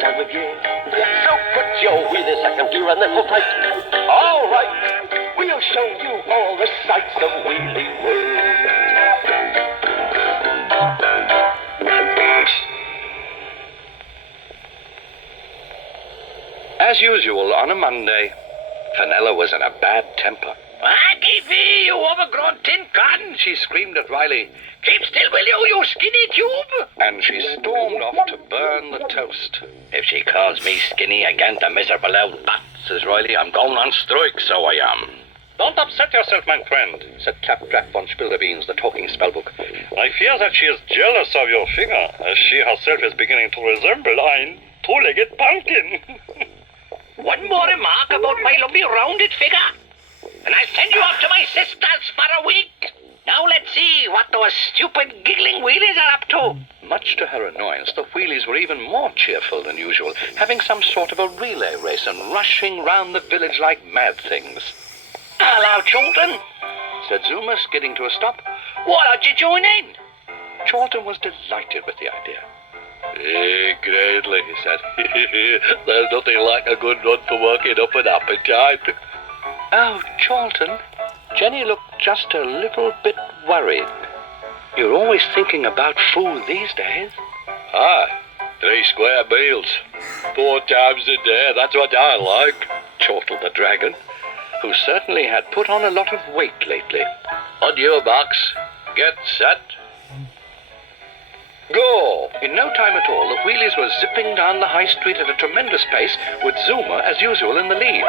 time of year. So put your wheelie second gear and then hold tight. All right, we'll show you all the sights of Wheelie World. As usual on a Monday, Fenella was in a bad temper. Aggie, you overgrown tin can, she screamed at Riley. Keep still, will you skinny tube? And she stormed off to burn the toast. If she calls me skinny again, the miserable old bat, says Riley, I'm going on strike, so I am. Don't upset yourself, my friend, said Claptrap von Spilderbeans, the talking spellbook. I fear that she is jealous of your figure, as she herself is beginning to resemble ein two-legged pumpkin. One more remark about my lovely rounded figure, and I'll send you off to my sisters for a week. Now let's see what those stupid giggling wheelies are up to. Much to her annoyance, the wheelies were even more cheerful than usual, having some sort of a relay race and rushing round the village like mad things. Hello, children, said Zuma, skidding to a stop. Why don't you join in? Chorlton was delighted with the idea. Greatly, he said. There's nothing like a good run for working up an appetite. Oh, Chorlton, Jenny looked just a little bit worried. You're always thinking about food these days. Aye, 3 square meals. 4 times a day, that's what I like, chortled the dragon, who certainly had put on a lot of weight lately. On your marks, get set. Go! In no time at all, the wheelies were zipping down the high street at a tremendous pace, with Zuma, as usual, in the lead.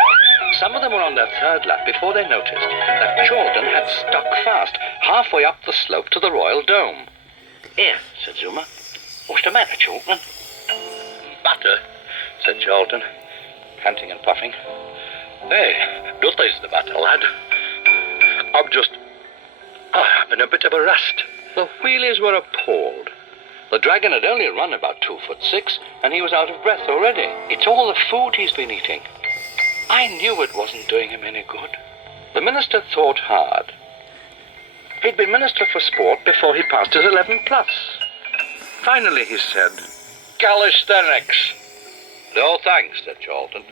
Some of them were on their third lap before they noticed that Chorlton had stuck fast, halfway up the slope to the Royal Dome. Here, said Zuma. What's the matter, Chorlton? Matter, said Chorlton, panting and puffing. Hey, nothing's the matter, lad. I'm just in a bit of a rust. The wheelies were appalled. The dragon had only run about 2'6", and he was out of breath already. It's all the food he's been eating. I knew it wasn't doing him any good. The minister thought hard. He'd been Minister for Sport before he passed his 11+. Finally, he said, Calisthenics. No thanks, said Chorlton.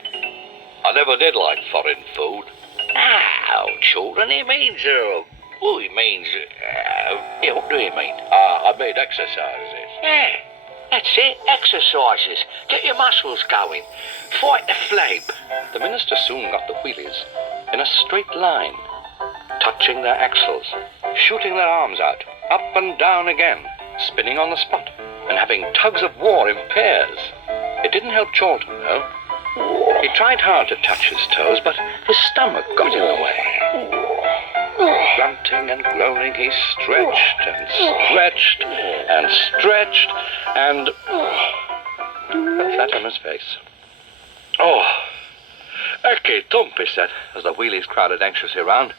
I never did like foreign food. Oh, children, he means, what do you mean? I mean exercises. Yeah, that's it, exercises. Get your muscles going. Fight the flame. The minister soon got the wheelies in a straight line, touching their axles, shooting their arms out, up and down again, spinning on the spot, and having tugs of war in pairs. It didn't help Chorlton, though. He tried hard to touch his toes, but his stomach got in the way. Grunting and groaning, he stretched and stretched and stretched and fell flat on his face. Oh, Ecce Tump, he said, as the wheelies crowded anxiously round.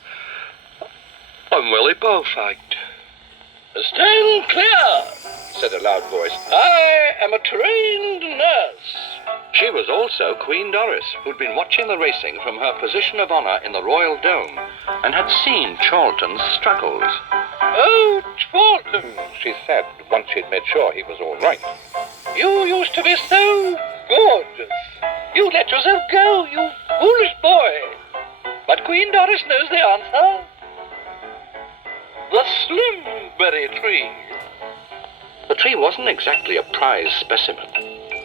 I'm Willie Bowfight. Stand clear, said a loud voice. I am a trained nurse. She was also Queen Doris, who'd been watching the racing from her position of honor in the Royal Dome and had seen Chorlton's struggles. Oh, Chorlton, she said, once she'd made sure he was all right. You used to be so gorgeous. You let yourself go, you foolish boy. But Queen Doris knows the answer. The Slimberry Tree. The tree wasn't exactly a prize specimen.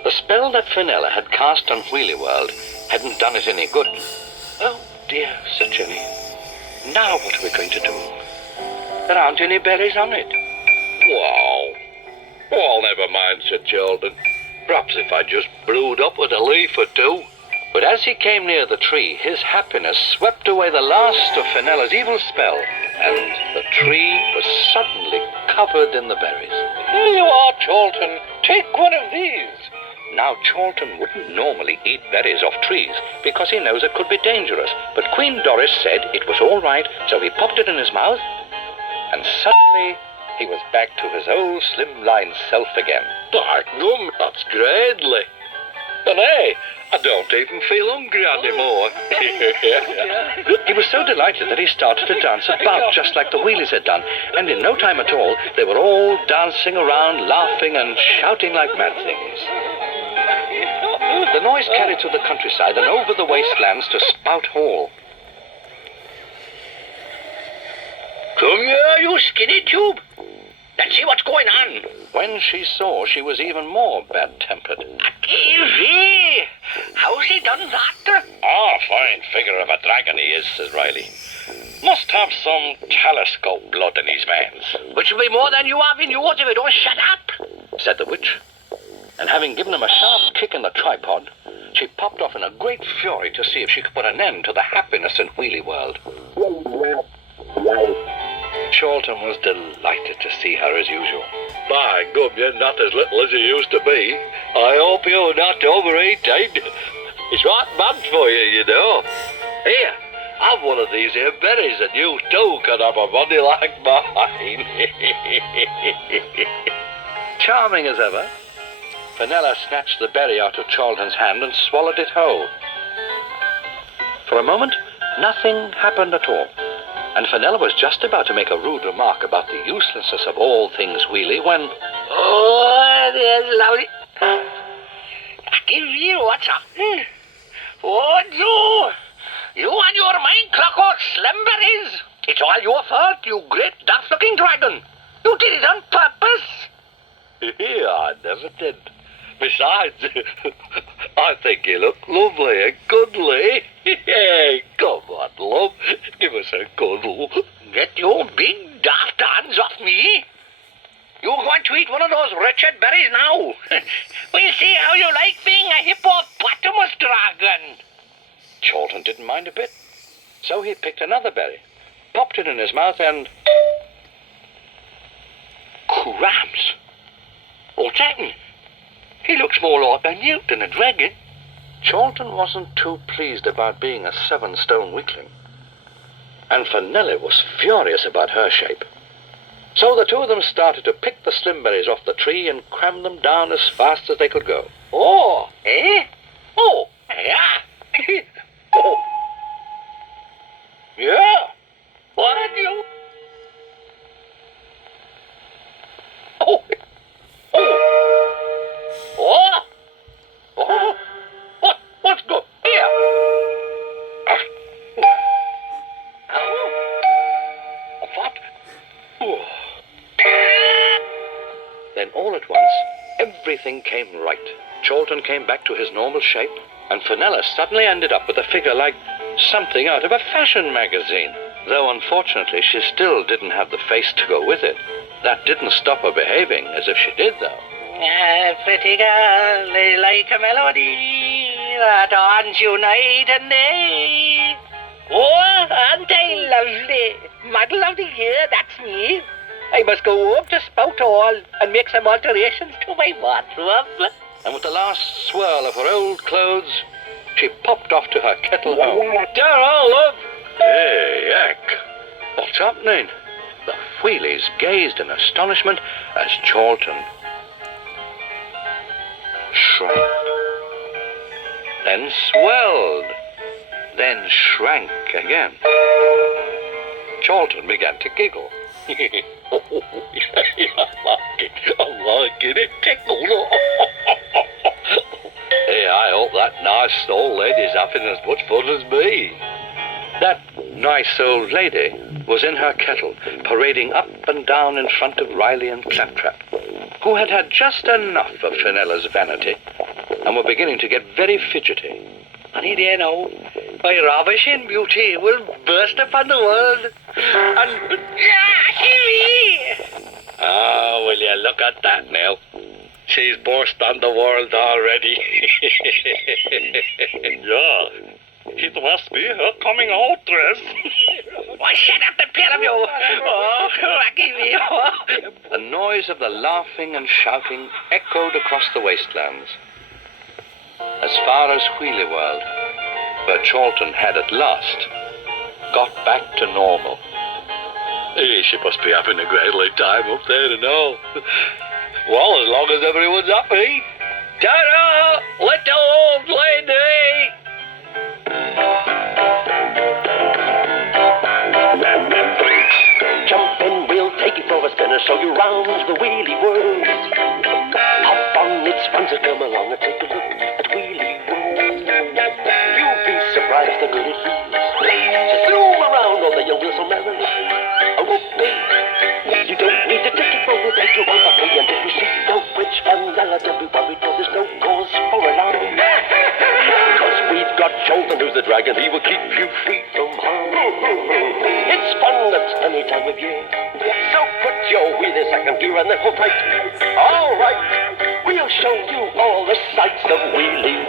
The spell that Fenella had cast on Wheelie World hadn't done it any good. Oh dear, said Jenny. Now what are we going to do? There aren't any berries on it. Wow. Well, never mind, said Chorlton. Perhaps if I just brewed up with a leaf or two. But as he came near the tree, his happiness swept away the last of Fenella's evil spell, and the tree was suddenly covered in the berries. Here you are, Chorlton. Take one of these. Now, Chorlton wouldn't normally eat berries off trees because he knows it could be dangerous, but Queen Doris said it was all right, so he popped it in his mouth, and suddenly he was back to his old slimline self again. By gum, that's greatly. And hey, I don't even feel hungry anymore. He was so delighted that he started to dance about just like the wheelies had done, and in no time at all, they were all dancing around, laughing and shouting like mad things. The noise carried through the countryside and over the wastelands to Spout Hall. Come here, you skinny tube. Let's see what's going on. When she saw, she was even more bad-tempered. Gee, how's he done that? Fine figure of a dragon he is, says Riley. Must have some telescope blood in his veins, Which will be more than you have in yours if you don't shut up. said the witch. And having given him a sharp kick in the tripod, she popped off in a great fury to see if she could put an end to the happiness in Wheelie World. Charlton was delighted to see her as usual. My gum, you're not as little as you used to be. I hope you're not overeating. It's right bad for you, you know. Here, have one of these here berries and you too can have a body like mine. Charming as ever, Fenella snatched the berry out of Charlton's hand and swallowed it whole. For a moment, nothing happened at all, and Fenella was just about to make a rude remark about the uselessness of all things Wheelie when... Oh, there's Loudy. Give you what's up? Oh, Joe. You and your mind clock or slumberries. It's all your fault, you great daft-looking dragon. You did it on purpose. Yeah, I never did. Besides, I think you look lovely and cuddly. Hey, come on, love. Give us a cuddle. Get your big daft hands off me. You're going to eat one of those wretched berries now. We'll see how you like being a hippopotamus dragon. Charlton didn't mind a bit, so he picked another berry, popped it in his mouth and... Cramps. What's happened? He looks more like a newt than a dragon. Charlton wasn't too pleased about being a 7-stone weakling, and Fenella was furious about her shape. So the two of them started to pick the slim berries off the tree and cram them down as fast as they could go. Oh, eh? Oh, yeah. Oh. Yeah. What did you... Oh. Oh. Oh. Oh. What's good? Here. Oh. What? Oh. Then all at once, everything came right. Charlton came back to his normal shape, and Fenella suddenly ended up with a figure like something out of a fashion magazine. Though unfortunately she still didn't have the face to go with it. That didn't stop her behaving as if she did, though. Pretty girl is like a melody that haunts you night and day. Oh, aren't I lovely? Model of the year, that's me. I must go home to Spout Hall and make some alterations to my wardrobe. And with the last swirl of her old clothes, she popped off to her kettle home. Ta-ra, love. Hey, heck! What's happening? The Wheelies gazed in astonishment as Charlton shrank, then swelled, then shrank again. Charlton began to giggle. I like it. It tickles. Hey, I hope that nice old lady's having as much fun as me. That nice old lady was in her kettle, parading up and down in front of Riley and Claptrap, who had had just enough of Fenella's vanity and were beginning to get very fidgety. Honey dear, now, my ravishing beauty will burst upon the world. And... Ah, will you look at that now? She's burst on the world already. Yeah, it must be her coming out dress. Why, shut up, the pair of you! Oh, cracky me! Oh. The noise of the laughing and shouting echoed across the wastelands, as far as Wheelie World, where Charlton had at last got back to normal. Hey, she must be having a great old time up there and all. Well, as long as everyone's happy. Ta-da, little old lady! Jump in, we'll take you for a spin and show you round the Wheelie World. Hop on, it's fun, so come along and take a look at Wheelie World. the good it feels. So zoom around all the young wheels so merrily. Oh, whoop-ee. You don't need a ticket for the day to go back free. And if you see no bridge vanilla, don't be worried, for there's no cause for alarm. Cause we've got Jonathan, who's the dragon, he will keep you free from harm. It's fun at any time of year. So put your wheel in second gear and then hold tight. All right, we'll show you all the sights of wheeling